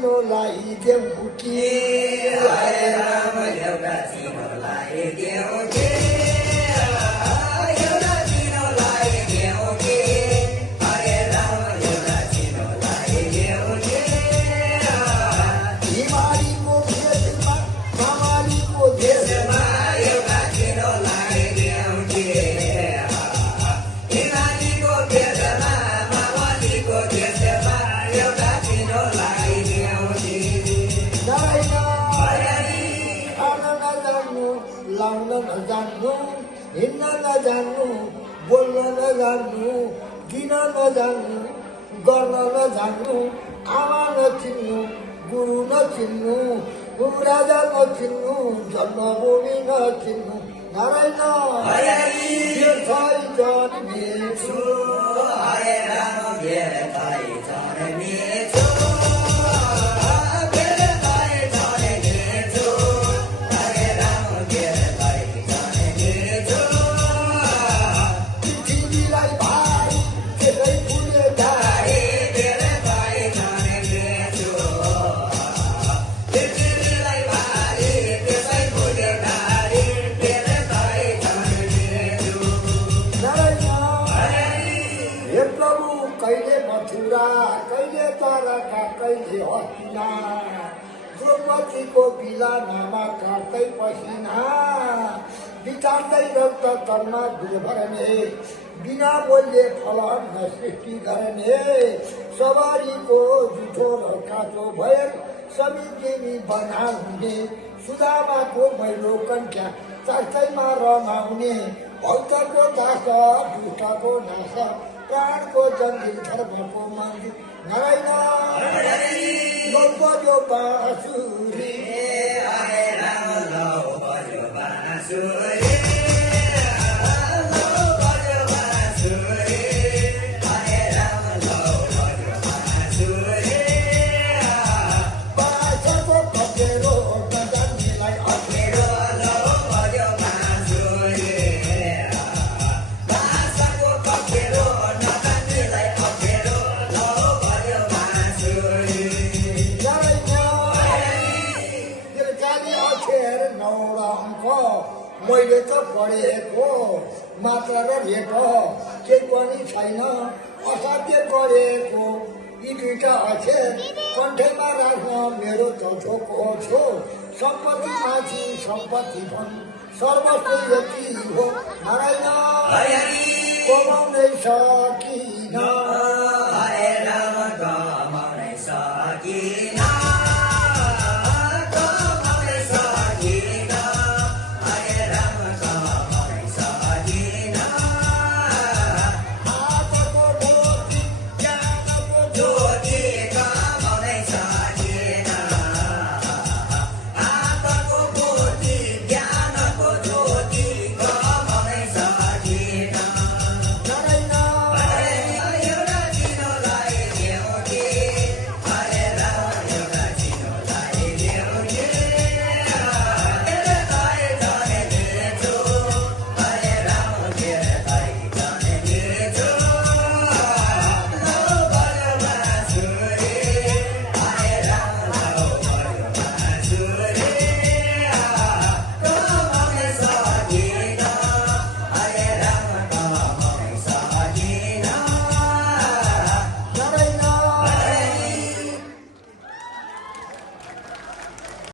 चिनोलाई देऊ कि हरे राम एउटा चिनोलाई देऊ कि एउटा चिनोलाई देऊ कि हरे राम एउटा चिनोलाई देऊ कि हिमालीको देशमा कमालीको देशमा एउटा चिनोलाई देऊ कि हिमालीको देशमा मावलीको देशमा एउटा चिनोलाई देऊ कि लाउन नजान्नु हिँड्न नजान्नु बोल्न नजान्नु दिन नजान्नु गर्न नजान्नु आमा नचिन्नु गुरु नचिन्नु राजा नचिन्नु जन्मभूमि नचिन्नु नारायण जन्मेछु हरे राम व्यर्थै जन्मेछु कहिले ताराका कहिले हसिना द्रौपदीको बिलानामा काट्दै पसिना बिताउँदै रक्त तनमा दुध भर्ने बिना बोल्ने फलन सृष्टि गर्ने सवारीको जुठो र काँचो भएर समितिनी बनाउने सुदामाको मैलो कन्ठ्या चार्चैमा रमाउने भक्तको दास दुष्टको नाश प्राणको जन्जिर धर्मको मन्दिर नारायण बज्यो बाँसुरी हरे राम लौ बज्यो बाँसुरी हरे राम लौ बज्यो बाँसुरी बाँसको पखेरो नजान्नेलाई अखेरो लौ बज्यो बाँसुरी बाँसको पखेरो नजान्नेलाई अखेरो लौ बज्यो बाँसुरी मैले त पढेको मात्र र भेट केही पनि छैन असाध्य गरेको यी दुईटा अक्षर कण्ठैमा राख्न मेरो त छोको छो सम्पत्ति माथि सम्पत्ति भन् सर्वस्व यति हो नारायण कमाउनै सकिन हरे राम कमाउनै सकिन